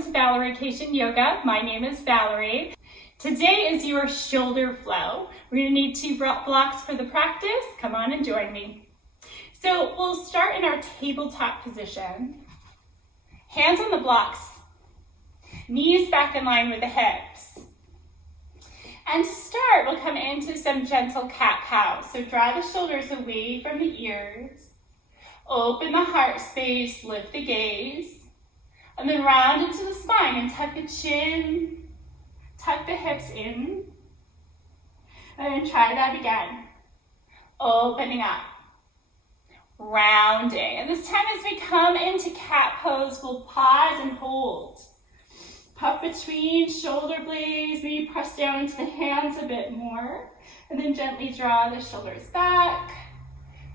welcome to Valeriecation Yoga. My name is Valerie. Today is your shoulder flow. We're going to need 2 blocks for the practice. Come on and join me. So we'll start in our tabletop position. Hands on the blocks, knees back in line with the hips. And to start, we'll come into some gentle cat-cow. So draw the shoulders away from the ears. Open the heart space, lift the gaze. And then round into the spine and tuck the chin, tuck the hips in. And then try that again. Opening up, rounding. And this time as we come into cat pose, we'll pause and hold. Puff between shoulder blades, maybe press down into the hands a bit more. And then gently draw the shoulders back.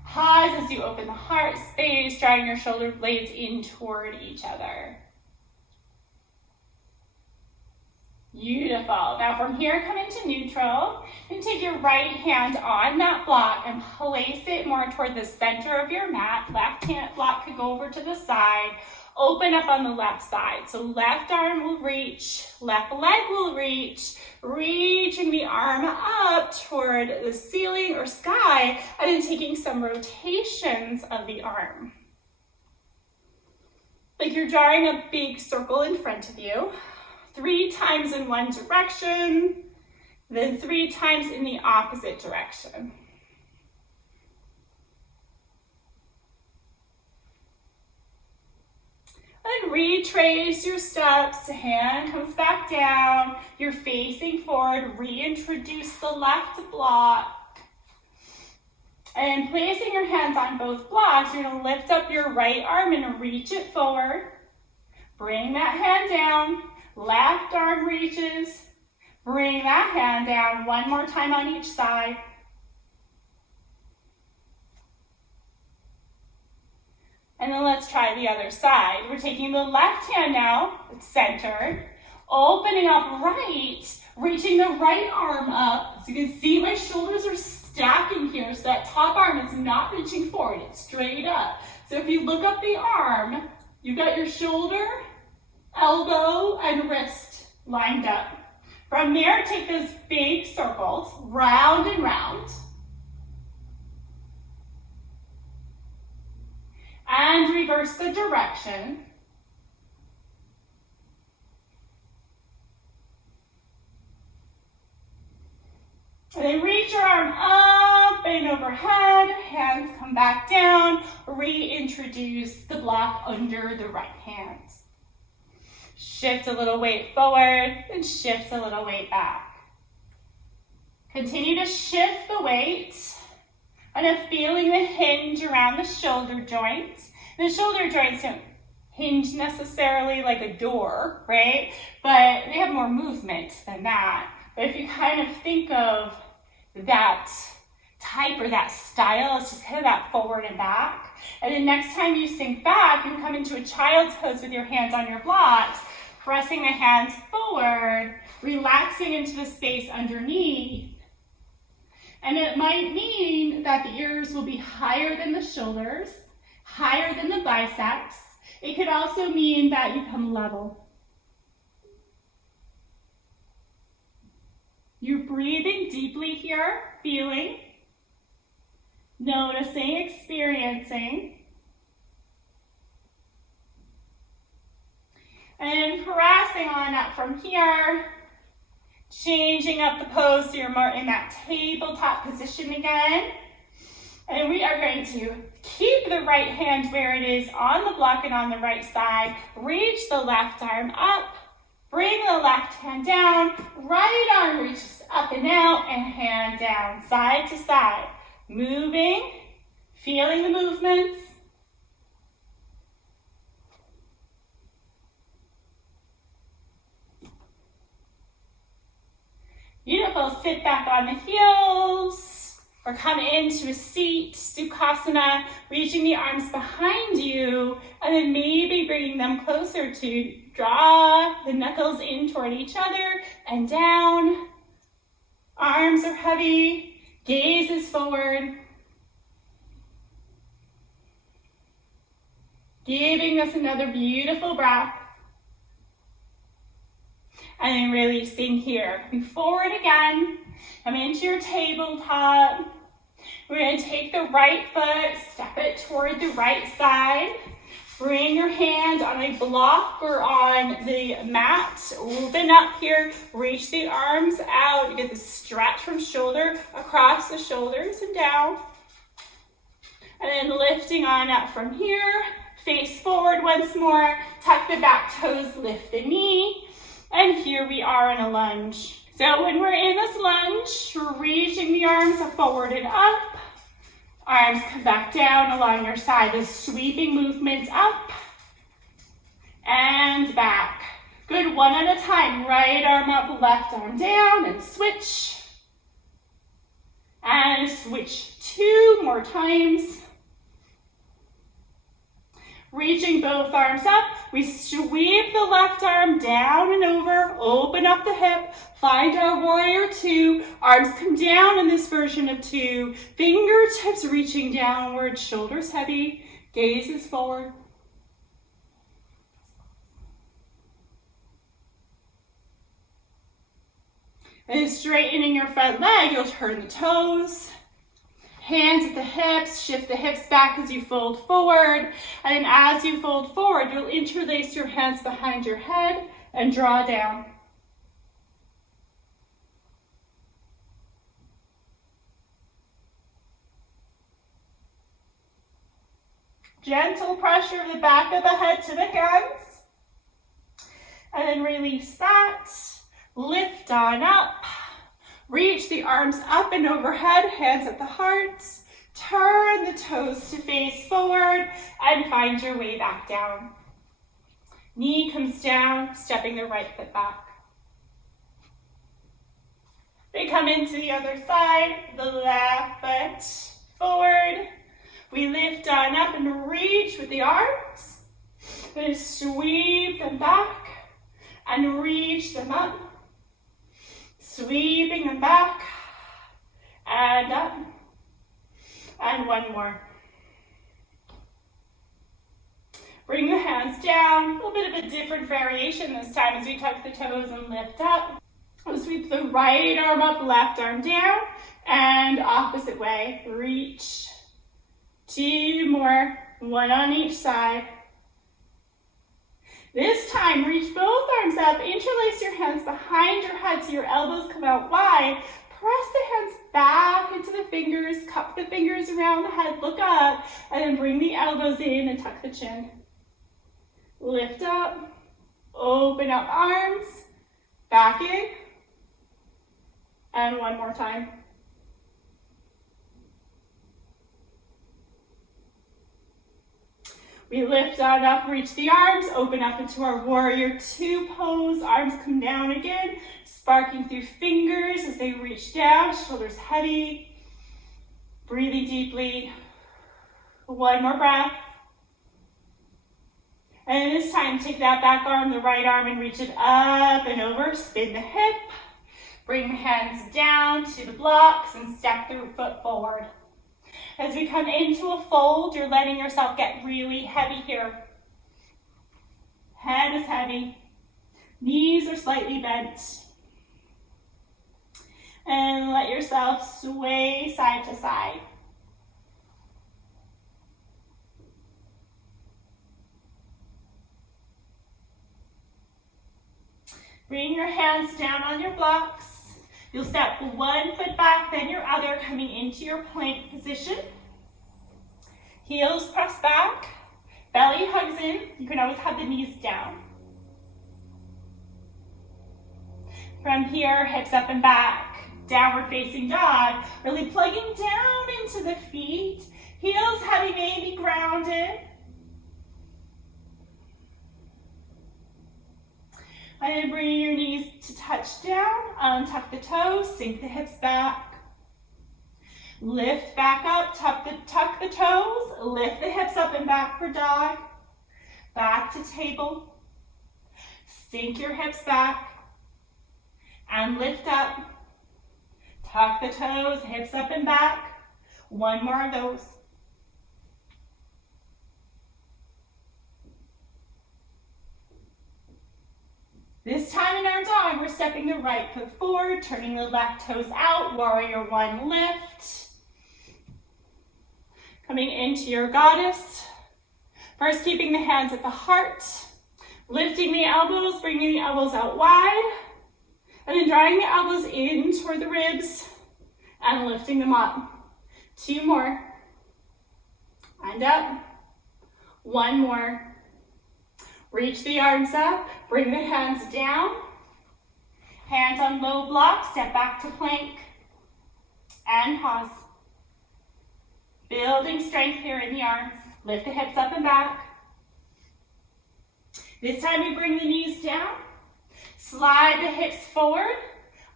Pause as you open the heart space, drawing your shoulder blades in toward each other. Beautiful. Now from here, come into neutral and take your right hand on that block and place it more toward the center of your mat. Left hand block could go over to the side. Open up on the left side. So left arm will reach, left leg will reach, reaching the arm up toward the ceiling or sky, and then taking some rotations of the arm. Like you're drawing a big circle in front of you. 3 times in one direction, then 3 times in the opposite direction. And retrace your steps, hand comes back down, you're facing forward, reintroduce the left block. And placing your hands on both blocks, you're gonna lift up your right arm and reach it forward. Bring that hand down. Left arm reaches, bring that hand down, one more time on each side. And then let's try the other side. We're taking the left hand now, it's centered, opening up right, reaching the right arm up. So you can see my shoulders are stacking here, so that top arm is not reaching forward, it's straight up. So if you look up the arm, you've got your shoulder, elbow and wrist lined up. From there, take those big circles, round and round. And reverse the direction. And then reach your arm up and overhead, hands come back down, reintroduce the block under the right hand. Shift a little weight forward and shift a little weight back. Continue to shift the weight. And feeling the hinge around the shoulder joints. The shoulder joints don't hinge necessarily like a door, right? But they have more movement than that. But if you kind of think of that type or that style, it's just kind of that forward and back. And then next time you sink back, you come into a child's pose with your hands on your blocks, pressing the hands forward, relaxing into the space underneath. And it might mean that the ears will be higher than the shoulders, higher than the biceps. It could also mean that you come level. You're breathing deeply here, feeling, noticing, experiencing. And pressing on up from here, changing up the pose so you're more in that tabletop position again. And we are going to keep the right hand where it is on the block and on the right side. Reach the left arm up, bring the left hand down, right arm reaches up and out, and hand down, side to side. Moving, feeling the movements. Beautiful, sit back on the heels or come into a seat, Sukhasana, reaching the arms behind you and then maybe bringing them closer to draw the knuckles in toward each other and down. Arms are heavy, gaze is forward. Giving us another beautiful breath. And then releasing here. Move forward again. Come into your tabletop. We're going to take the right foot, step it toward the right side. Bring your hand on a block or on the mat. Open up here. Reach the arms out. You get the stretch from shoulder across the shoulders and down. And then lifting on up from here. Face forward once more. Tuck the back toes, lift the knee. And here we are in a lunge. So when we're in this lunge, we're reaching the arms forward and up. Arms come back down along your side. The sweeping movement up and back. Good, one at a time. Right arm up, left arm down, and switch. And switch 2 more times. Reaching both arms up, we sweep the left arm down and over, open up the hip, find our warrior 2, arms come down in this version of 2, fingertips reaching downward, shoulders heavy, gaze is forward. And straightening your front leg, you'll turn the toes. Hands at the hips, shift the hips back as you fold forward. And then as you fold forward, you'll interlace your hands behind your head and draw down. Gentle pressure of the back of the head to the hands. And then release that. Lift on up. Reach the arms up and overhead, hands at the heart. Turn the toes to face forward and find your way back down. Knee comes down, stepping the right foot back. We come into the other side, the left foot forward. We lift on up and reach with the arms. Then sweep them back and reach them up. Sweeping them back and up. And one more. Bring the hands down. A little bit of a different variation this time as we tuck the toes and lift up. We'll sweep the right arm up, left arm down, and opposite way. Reach. 2 more, 1 on each side. This time, reach both arms up, interlace your hands behind your head so your elbows come out wide. Press the hands back into the fingers, cup the fingers around the head, look up, and then bring the elbows in and tuck the chin. Lift up, open up arms, back in, and one more time. We lift on up, reach the arms, open up into our warrior 2 pose. Arms come down again, sparking through fingers as they reach down, shoulders heavy. Breathing deeply. One more breath. And this time, take that back arm, the right arm, and reach it up and over. Spin the hip. Bring the hands down to the blocks and step the foot forward. As we come into a fold, you're letting yourself get really heavy here. Head is heavy. Knees are slightly bent. And let yourself sway side to side. Bring your hands down on your blocks. You'll step 1 foot back, then your other, coming into your plank position. Heels press back, belly hugs in. You can always have the knees down. From here, hips up and back, downward facing dog. Really plugging down into the feet. Heels heavy, maybe grounded. And then bring your knees to touch down, untuck the toes, sink the hips back. Lift back up, tuck the toes, lift the hips up and back for dog. Back to table. Sink your hips back and lift up. Tuck the toes, hips up and back. One more of those. This time in our dog, we're stepping the right foot forward, turning the left toes out, warrior one lift. Coming into your goddess. First, keeping the hands at the heart, lifting the elbows, bringing the elbows out wide, and then drawing the elbows in toward the ribs and lifting them up. 2 more. And up. 1 more. Reach the arms up, bring the hands down. Hands on low block, step back to plank, and pause. Building strength here in the arms. Lift the hips up and back. This time we bring the knees down. Slide the hips forward.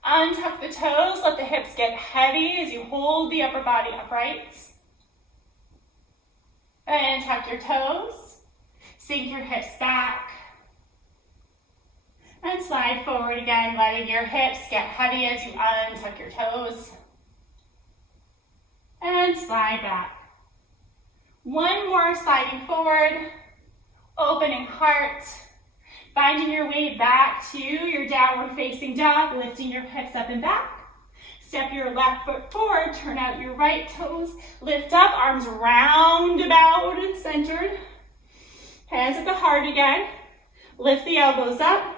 Untuck the toes. Let the hips get heavy as you hold the upper body upright. And tuck your toes. Sink your hips back. And slide forward again, letting your hips get heavy as you untuck your toes. And slide back. 1 more, sliding forward, opening heart, finding your way back to your downward facing dog, lifting your hips up and back. Step your left foot forward, turn out your right toes, lift up, arms round about and centered. Hands at the heart again. Lift the elbows up,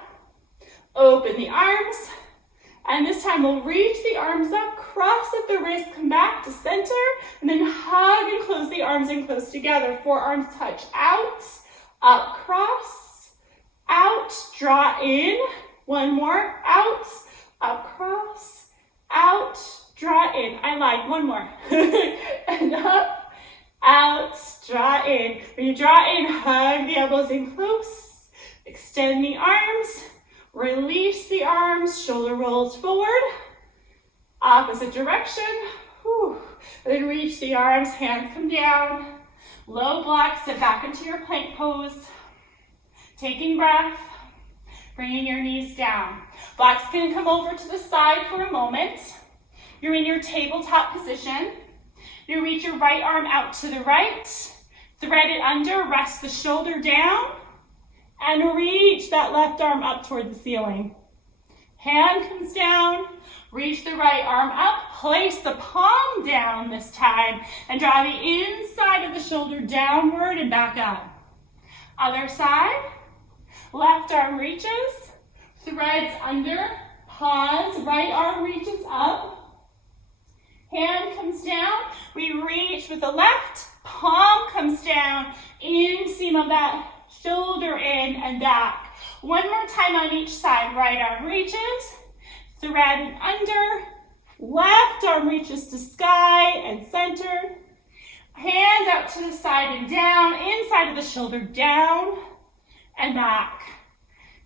open the arms, and this time we'll reach the arms up, cross at the wrist, come back to center, and then hug and close the arms in close together. Forearms touch out, up, cross, out, draw in. 1 more, out, up, cross, out, draw in. I lied, 1 more. And up, out, draw in. When you draw in, hug the elbows in close, extend the arms, release the arms, shoulder rolls forward, opposite direction. Whew. And then reach the arms, hands come down, low block, step back into your plank pose, taking breath, bringing your knees down. Blocks can come over to the side for a moment. You're in your tabletop position. You reach your right arm out to the right, thread it under, rest the shoulder down, and reach that left arm up toward the ceiling. Hand comes down, reach the right arm up, place the palm down this time, and draw the inside of the shoulder downward and back up. Other side, left arm reaches, threads under, pause, right arm reaches up, hand comes down, we reach with the left, palm comes down, inseam of that shoulder in and back. 1 more time on each side, right arm reaches, thread and under, left arm reaches to sky and center, hand out to the side and down, inside of the shoulder down and back.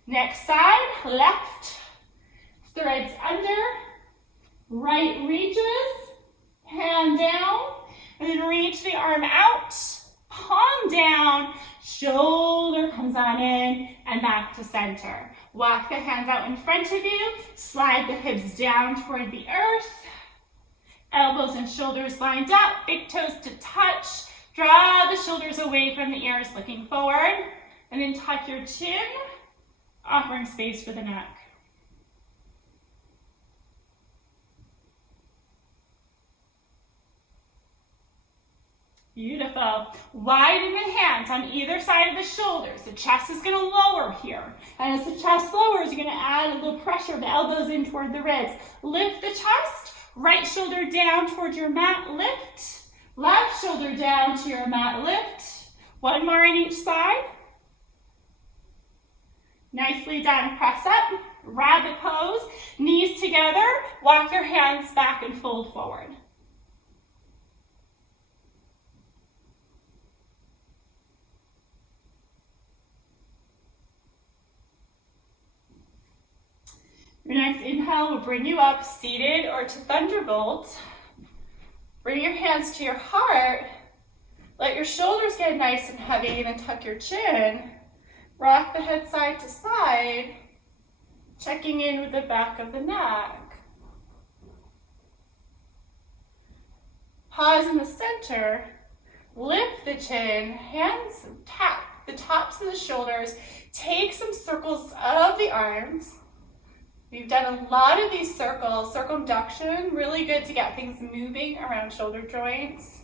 Next side, left, threads under, right reaches, hand down, and then reach the arm out, palm down, shoulder comes on in, and back to center. Walk the hands out in front of you, slide the hips down toward the earth, elbows and shoulders lined up, big toes to touch, draw the shoulders away from the ears, looking forward, and then tuck your chin, offering space for the neck. Beautiful. Widen the hands on either side of the shoulders. The chest is going to lower here. And as the chest lowers, you're going to add a little pressure, the elbows in toward the ribs. Lift the chest, right shoulder down toward your mat, lift. Left shoulder down to your mat, lift. 1 more on each side. Nicely done. Press up, rabbit pose, knees together, walk your hands back and fold forward. Your next inhale will bring you up, seated or to thunderbolt. Bring your hands to your heart. Let your shoulders get nice and heavy, and then tuck your chin. Rock the head side to side, checking in with the back of the neck. Pause in the center. Lift the chin, hands tap the tops of the shoulders. Take some circles of the arms. We've done a lot of these circles, circumduction, really good to get things moving around shoulder joints.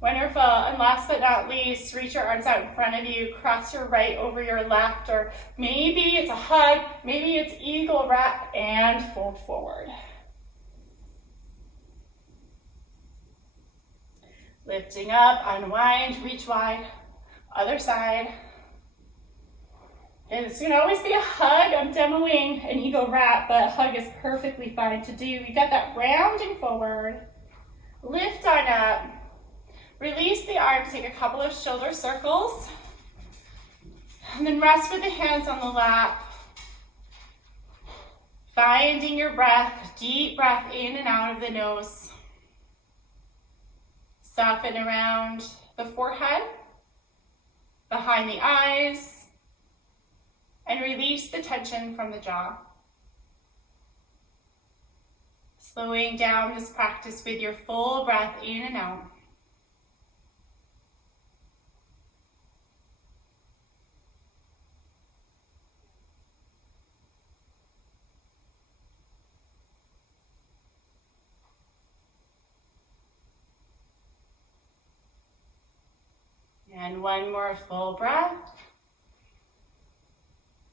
Wonderful. And last but not least, reach your arms out in front of you, cross your right over your left, or maybe it's a hug, maybe it's eagle wrap, and fold forward. Lifting up, unwind, reach wide, other side. And it's going to always be a hug. I'm demoing an eagle wrap, but a hug is perfectly fine to do. You got that rounding forward. Lift on up. Release the arms, take a couple of shoulder circles. And then rest with the hands on the lap. Finding your breath, deep breath in and out of the nose. Soften around the forehead, behind the eyes, and release the tension from the jaw. Slowing down this practice with your full breath in and out. And one more full breath.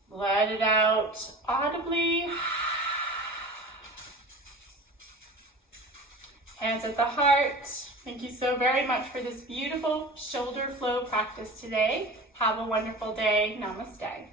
Let it out audibly. Hands at the heart. Thank you so very much for this beautiful shoulder flow practice today. Have a wonderful day. Namaste.